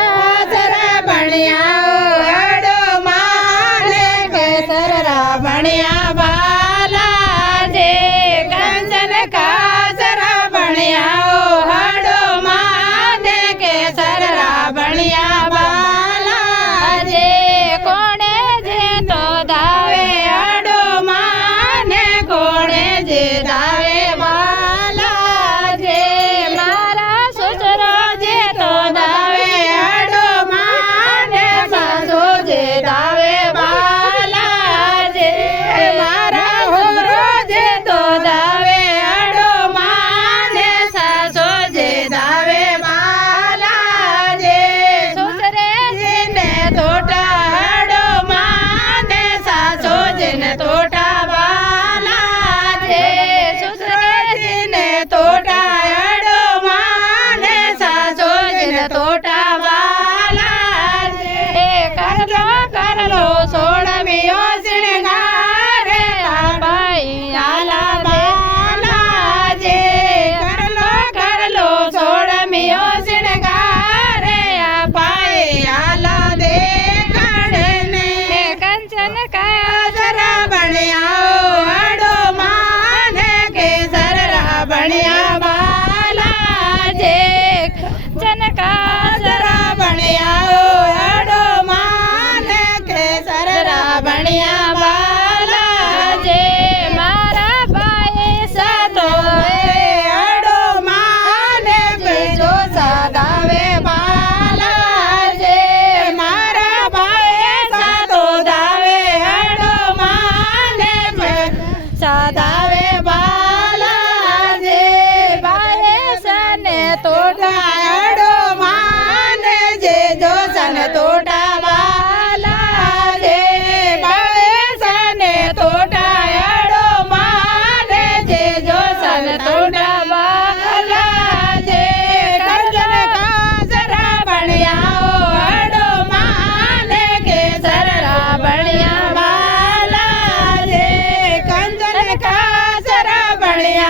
काजरा बणिया हड़ो माने केसर बणिया बाला जे कंचन काजरा बणिया हड़ो माने केसर बणिया बाला जे कोणे जे तो दावे हड़ो माने कोणे जे दावे बाला जे मारा ससुरो जे तो दावे हड़ो माने सासु जे दावे बाला जे मारा होरो जे तो दावे हड़ो माने सासु जे दावे बाला जे ससुरे जी ने तोटा हड़ो माने सासु जी ने तोटा बाला जे ससुरे जी ने तोटा हड़ो माने सासु जी ने तोटा बाला जे कर लो सोड़मियो सिंगारे बाई आला बाला जे कर लो सोड़मियो सिंगारे पाए आला देखड़ने कंचन काजरा बणिया हड़ो माने केसर बणिया बाला जे कंचन काजरा बणिया हड़ो माने केसर बणिया बाला जे मारा बाए सतो हड़ो माने जो सदावे बाला जे मारा बाए सतो दावे हड़ो माने सदावे बाला जे बाए सने तोटा हड़ो माने जे जो सन तोटा बाला जे बाए सने तोटा हड़ो माने जे जो सन तोटा बाला जे कंचन काजरा बणिया हड़ो माने केसर बणिया बाला जे कंचन काजरा बणिया